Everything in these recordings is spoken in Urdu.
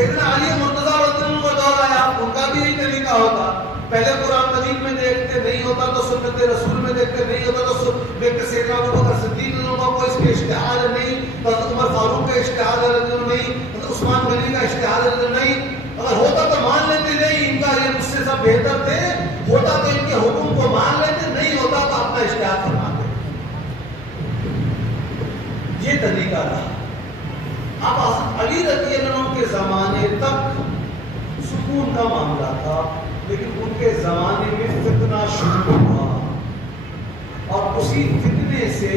سیدنا علی مرتضیٰ رضی اللہ عنہ کا دور آیا، ان کا بھی یہی طریقہ ہوتا، پہلے قرآن مجید میں دیکھتے، نہیں ہوتا تو سنت رسول میں دیکھتے، نہیں ہوتا تو دیکھتے سیدنا ابوبکر صدیق رضی اللہ عنہ کو اس کے اشتہار نہیں، حضرت عمر فاروق کا اشتہار رضی اللہ نہیں، حضرت عثمان غنی کا اشتہار رضی اللہ نہیں، اگر ہوتا تو مان لیتے، نہیں ان کا یہ مجھ سے سب بہتر تھے، ہوتا تو ان کے حکم کو مان لیتے، نہیں ہوتا تو اپنا اشتہار فرماتے۔ یہ طریقہ رہا۔ اب حضرت علی رضی اللہ عنہ کے زمانے تک سکون کا معاملہ تھا، لیکن ان کے زمانے میں فتنہ شروع ہوا، اور اسی فتنے سے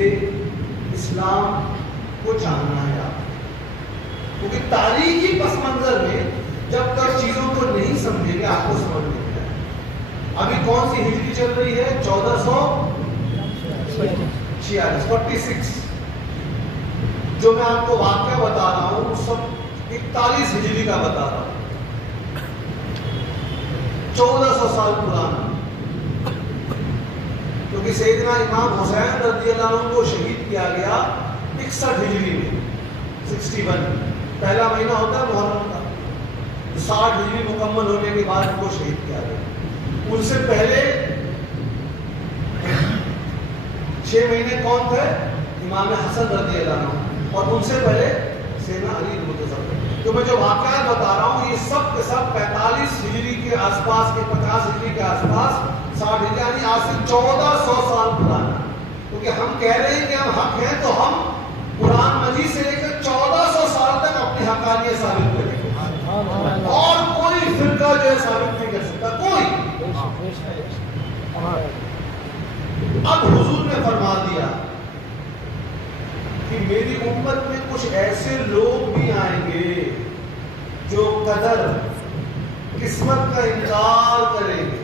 اسلام کو جاننا ہے آپ، کیونکہ تاریخی پس منظر میں جب تک چیزوں کو نہیں سمجھیں گے آپ کو سمجھ نہیں آئے۔ ابھی کون سی ہجری چل رہی ہے؟ 1446۔ جو میں آپ کو واقعہ بتا رہا ہوں وہ سب 41 ہجری کا بتا رہا ہوں، 1400 سال پرانا، کیونکہ سیدنا امام حسین رضی اللہ عنہ کو شہید کیا گیا 61 ہجری میں، 61 پہلا مہینہ ہوتا ہے محرم کا، 60 ہجری مکمل ہونے کے بعد ان کو شہید کیا گیا۔ ان سے پہلے 6 مہینے کون تھے؟ امام حسن رضی اللہ عنہ، اور ان سے پہلے سیدنا علی مرتضیٰ۔ تو میں جو واقعات بتا رہا ہوں یہ سب کے سب 45 ہجری کے آس پاس کے، 50 ہجری کے آس پاس، 60 ہجری، یعنی آج سے 1400 سال پرانا۔ کیونکہ ہم کہہ رہے ہیں کہ ہم حق ہیں، تو ہم قرآن مجید سے لے کر 1400 سال تک اپنی حقانیت ثابت کریں گے، اور کوئی فرقہ جو ہے ثابت نہیں کر سکتا، کوئی۔ اب حضور نے فرما دیا کہ میری امت میں کچھ ایسے لوگ بھی آئیں گے جو قدر قسمت کا انکار کریں گے۔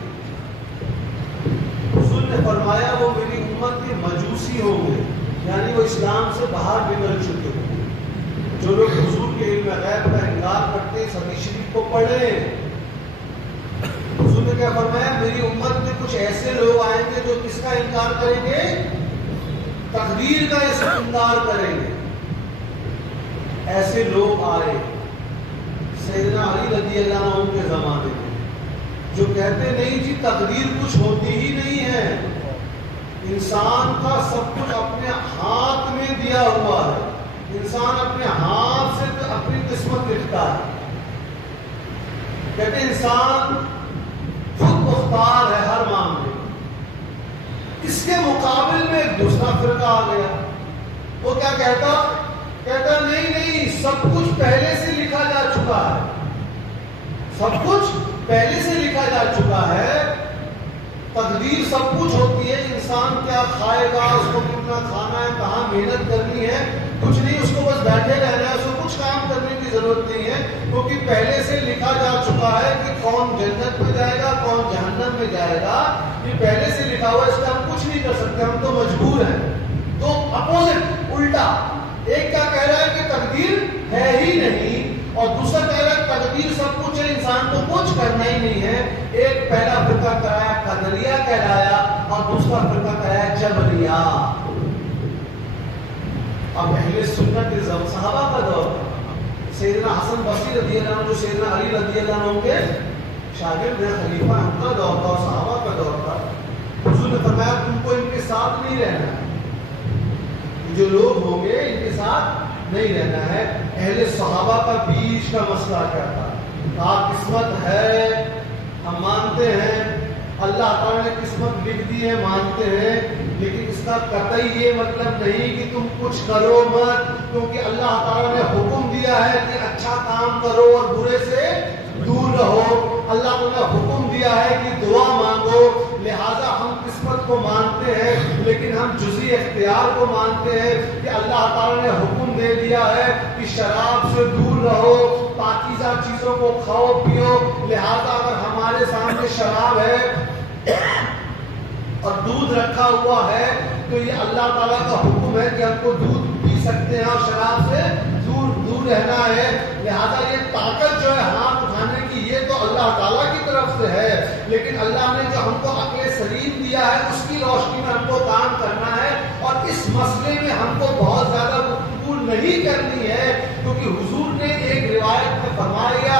حضور نے فرمایا وہ میری امت کے مجوسی ہوں گے، یعنی وہ اسلام سے باہر نکل چکے ہوں گے۔ جو لوگ حضور کے علم غیب کا انکار کرتے ہیں حدیث شریف کو پڑھیں۔ حضور نے کیا فرمایا؟ میری امت میں کچھ ایسے لوگ آئیں گے جو کس کا انکار کریں گے؟ تقدیر کا انکار کریں گے۔ ایسے لوگ آئے سیدنا علی رضی اللہ عنہ کے زمانے میں، جو کہتے نہیں جی تقدیر کچھ ہوتی ہی نہیں ہے، انسان کا سب کچھ اپنے ہاتھ میں دیا ہوا ہے، انسان اپنے ہاتھ سے اپنی قسمت لکھتا ہے۔ کہتے انسان خود مختار ہے ہر معاملے۔ اس کے مقابل میں ایک دوسرا فرقہ آ گیا، وہ کیا کہتا نہیں سب کچھ پہلے سے لکھا جا چکا ہے، سب کچھ پہلے سے لکھا جا چکا ہے، تقدیر سب کچھ ہوتی ہے، انسان کیا کھائے گا، اس کو کتنا کھانا ہے، کہاں محنت کرنی ہے، کچھ نہیں، اس کو بس بیٹھے رہنا ہے، اس کو کچھ کام کرنے کی ضرورت نہیں ہے، کیونکہ پہلے سے لکھا جا چکا ہے کہ کون جنت میں جائے گا کون جہنم میں جائے گا، یہ پہلے سے لکھا ہوا ہے، اس کا ہم کچھ نہیں کر سکتے، ہم تو مجبور ہیں۔ تو اپوزٹ، الٹا، ایک کیا کہہ رہا ہے کہ تقدیر ہے ہی نہیں، اور دوسرا کہہ رہا ہے تقدیر سب کچھ ہے، انسان کو کچھ کرنا ہی نہیں ہے۔ ایک پہلا فرقہ کرایا قدریہ کہلایا، اور دوسرا فرقہ کرایا جبریہ۔ اب اہل سنت صحابہ کا دور، سیدنا حسن بصری رضی اللہ عنہ جو سیدنا علی رضی اللہ عنہ کے شاگرد ہیں، خلیفہ ان کا دور تھا، صحابہ کا دور تھا۔ حضور نے فرمایا تم کو ان کے ساتھ نہیں رہنا ہے، جو لوگ ہوں گے ان کے ساتھ نہیں رہنا ہے۔ اہل صحابہ کا بیچ کا مسئلہ کیا تھا؟ کہا قسمت ہے، ہم مانتے ہیں، اللہ تعالیٰ نے قسمت لکھ دی ہے، مانتے ہیں، لیکن اس کا قطعی یہ مطلب نہیں کہ تم کچھ کرو مت، کیونکہ اللہ تعالیٰ نے حکم دیا ہے کہ اچھا کام کرو اور برے سے دور رہو۔ اللہ تعالیٰ نے حکم دیا ہے کہ دعا مانگو، لہذا ہم قسمت کو مانتے ہیں، لیکن ہم جزئی اختیار کو مانتے ہیں کہ اللہ تعالیٰ نے حکم دے دیا ہے کہ شراب سے دور رہو، پاکیزہ چیزوں کو کھاؤ پیو، لہذا اگر ہمارے سامنے شراب ہے اور دودھ رکھا ہوا ہے تو یہ اللہ تعالیٰ کا حکم ہے کہ ہم کو دودھ پی سکتے ہیں اور شراب سے دور رہنا ہے، لہذا یہ طاقت جو ہے ہاتھ اٹھانے کی یہ تو اللہ تعالیٰ کی طرف سے ہے، لیکن اللہ نے جو ہم کو عقل سلیم دیا ہے اس کی روشنی میں ہم کو کام کرنا ہے، اور اس مسئلے میں ہم کو بہت زیادہ گفتگو نہیں کرنی ہے، کیونکہ حضور نے ایک روایت میں فرمایا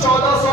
1400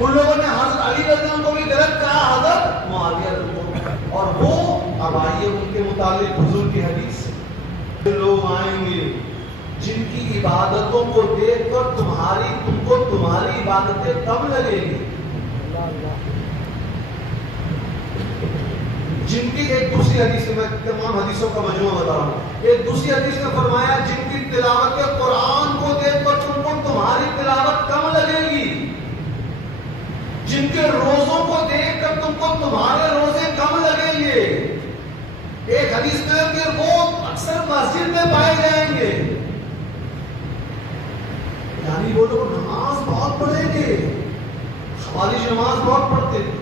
ان لوگوں نے حضرت علی رضی اللہ عنہ کو بھی غلط کہا، حضرت معاویہ رضی اللہ عنہ کو، اور وہ اب آئیے ان کے متعلق حضور کی حدیث سے، لوگ آئیں گے جن کی عبادتوں کو دیکھ کر تم کو تمہاری عبادتیں کم لگیں گی، جن کی ایک دوسری حدیث میں تمام حدیثوں کا مجموعہ بتا رہا ہوں، ایک دوسری حدیث میں فرمایا جن کی تلاوت قرآن کو دیکھ کر تم کو تمہاری تلاوت کم لگے گی، جن کے روزوں کو دیکھ کر تم کو تمہارے روزے کم لگیں گے۔ ایک حدیث میں کہ وہ اکثر مسجد میں پائے جائیں گے، یعنی وہ لوگ نماز بہت پڑھیں گے، خوالج نماز بہت پڑھتے تھے،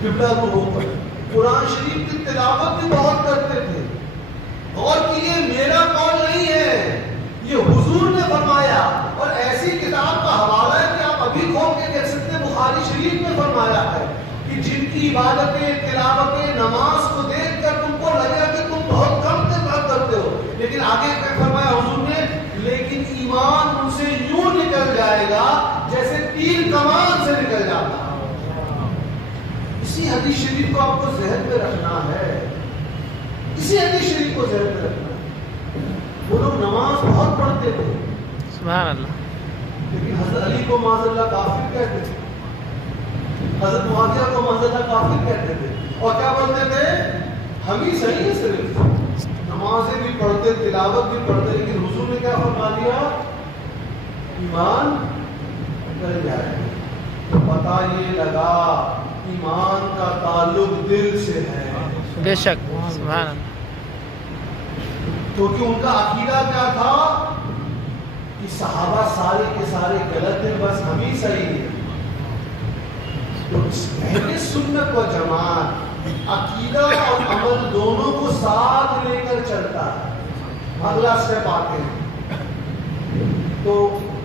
قبلہ کو ہو کر قرآن شریف کی تلاوت بھی بہت کرتے تھے۔ اور کہ یہ میرا قول نہیں ہے، یہ حضور نے فرمایا، اور ایسی کتاب کا حوالہ ہے کہ آپ ابھی کھول کے دیکھ سکتے ہیں، بخاری شریف میں فرمایا ہے کہ جن کی عبادتیں تلاوتیں نماز کو دیکھ کر تم کو لگے کہ تم بہت کم کرتے ہو، لیکن آگے فرمایا حضور نے، لیکن ایمان ان سے یوں نکل جائے گا جیسے تیر کمان سے نکل جاتا۔ اسی حدیث شریف کو آپ کو ذہن میں رکھنا ہے، اسی حدیث شریف کو ذہن میں رکھنا ہے۔ وہ لوگ نماز بہت پڑھتے تھے، سبحان اللہ، لیکن حضرت علی کو معاذ اللہ کافر کہتے تھے، حضرت معاویہ کو معاذ اللہ کافر کہتے تھے، اور کیا بولتے تھے؟ ہم ہی صحیح ہے، صرف نمازیں بھی پڑھتے، تلاوت بھی پڑھتے، لیکن حضور نے کیا فرما دیا؟ ایمان نکل جائے۔ تو پتہ یہ لگا ایمان کا تعلق دل سے ہے، بے شک، سبحان اللہ، کیونکہ ان کا عقیدہ کیا تھا کہ صحابہ سارے کے سارے غلط ہیں، بس ہم ہی صحیح ہیں۔ تو اہل سنت و جماعت عقیدہ اور عمل دونوں کو ساتھ لے کر چلتا ہے۔ اگلا اسٹیپ آتے ہیں، تو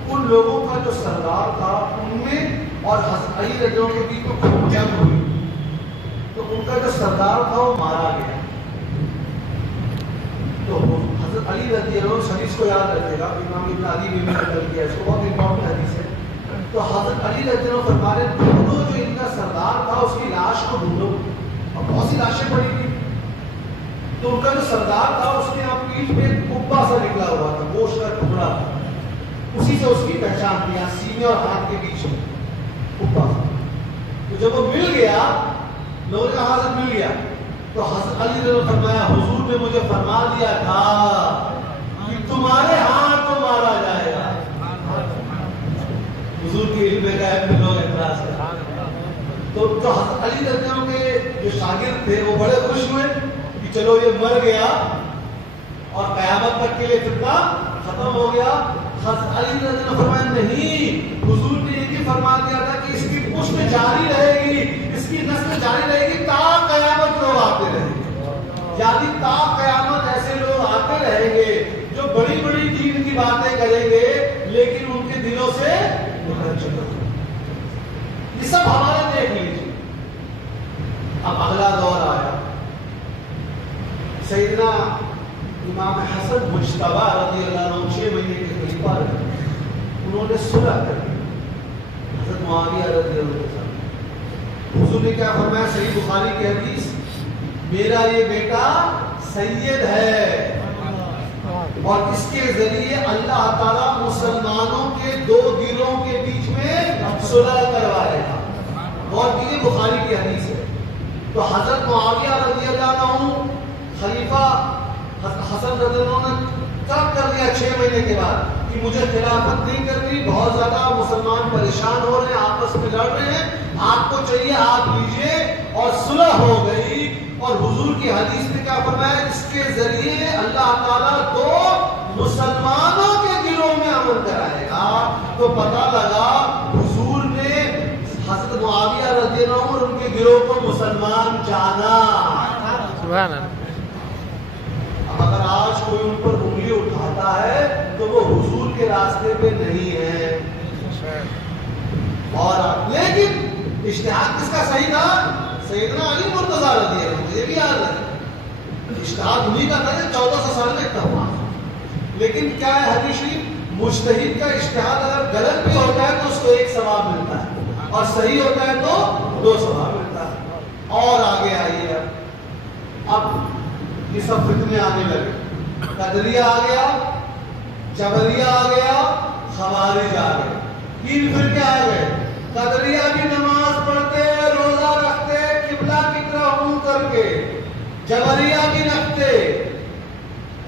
ان لوگوں کا جو سردار تھا ان میں اور حضرت علی رضی اللہ عنہ کے بیچ میں خوب جنگ ہوئی، تو ان کا جو سردار تھا وہ مارا گیا۔ تو حضرت علی رضی اللہ عنہ، حدیث کو یاد رکھے گا، امام ابن علی بھی نقل کیا، اس کو بہت امپورٹنٹ حدیث ہے۔ تو حضرت علی رضی اللہ عنہ فرما رہے ڈھونڈو جو ان کا سردار تھا اس کی لاش کو ڈھونڈو، اور بہت سی لاشیں پڑی تھی۔ تو ان کا جو سردار تھا اس کے آپ پیٹھ پہ کبا سا نکلا ہوا تھا، گوشت کا ٹکڑا تھا، اسی سے اس کی پہچان تھی، یہاں سینے اور ہاتھ کے بیچ میں کبا۔ تو جب وہ مل گیا، لوگوں نے کہا حضرت مل گیا، تو حضرت علی نے فرمایا حضور نے مجھے فرما دیا تھا کہ تمہارے ہاتھ کو مارا جائے گا۔ حضور کے علم غیب میں لوگ اعتراض کرتے، تو جو حضرت علی رضی اللہ عنہ کے جو شاگرد تھے وہ بڑے خوش ہوئے کہ چلو یہ مر گیا اور قیامت تک کے لیے فتنہ ختم ہو گیا۔ حضرت علی رضی اللہ عنہ فرمایا نہیں، حضور نے یہ بھی فرما دیا تھا کہ اس کی پشت جاری رہے گی، اس کی نسل جاری رہے گی، تا قیامت لوگ آتے رہیں گے، یعنی تا قیامت ایسے لوگ آتے رہیں گے جو بڑی بڑی دین کی باتیں کریں گے لیکن ان کے دلوں سے نکل چکے۔ یہ سب ہمارے دیکھ لیجیے۔ اب اگلا دور آیا، سیدنا امام حسن مجتبی رضی اللہ عنہ 6 مہینے کے خلیفہ رہے، انہوں نے صلح کر دی حضرت معاویہ رضی اللہ عنہ کے ساتھ۔ حضور نے کیا فرمایا؟ صحیح بخاری کی حدیث، میرا یہ بیٹا سید ہے اور اس کے ذریعے اللہ تعالیٰ مسلمانوں کے 2 گروہوں کے بیچ میں صلح کروائے گا۔ اور یہ بخاری کی حدیث ہے۔ تو حضرت معاویہ رضی اللہ عنہ خلیفہ حسن رضی اللہ عنہ نے ترک کر دیا 6 مہینے کے بعد کہ مجھے خلافت نہیں کرنی، بہت زیادہ مسلمان پریشان ہو رہے ہیں، آپس میں لڑ رہے ہیں، آپ کو چاہیے آپ لیجئے، اور صلح ہو گئی۔ اور حضور کی حدیث میں کیا فرمایا؟ اس کے ذریعے اللہ تعالیٰ 2 مسلمانوں کے گروہ میں امن کرائے گا۔ تو پتہ لگا حضور نے حضرت معاویہ رضی اللہ عنہ اور ان کے گروہ کو مسلمان جانا۔ سبحان اللہ۔ اگر آج کوئی ان پر انگلی اٹھاتا ہے تو وہ حضور کے راستے پہ نہیں ہے۔ اور لیکن اجتہاد کس کا صحیح تھا؟ سیدنا علی مرتضیٰ رضی اللہ عنہ، یہ بھی یاد ہے، اجتہاد انہی کا تھا، 1400 سال میں اتفاق۔ لیکن کیا ہے حدیث شریف، مجتہد کا اجتہاد اگر غلط بھی ہوتا ہے تو اس کو 1 ثواب ملتا ہے اور صحیح ہوتا ہے تو 2 ثواب ملتا ہے. اور آگے آئیے اب یہ سب فتنے آنے لگے. قدریہ آ گیا, جبریہ آ گیا, خوارج آ گئے. 3 فرقے آ گئے. قدریہ بھی نماز پڑھتے, روزہ رکھتے, قبلہ کی طرف منہ کر کے. جبریہ بھی رکھتے,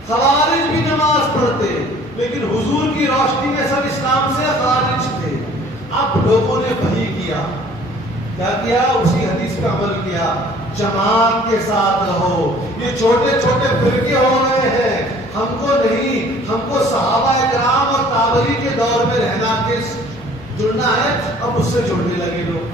خوارج بھی نماز پڑھتے, لیکن حضور کی روشنی میں سب اسلام سے خارج تھے. اب لوگوں نے وہی کیا, کیا کیا؟ اسی حدیث پہ عمل کیا, جماعت کے ساتھ رہو. یہ چھوٹے چھوٹے فرقے ہو گئے ہیں, ہم کو نہیں, ہم کو صحابہ اکرام اور تابعین کے دور میں رہنا کے جڑنا ہے. اب اس سے جڑنے لگے لوگ.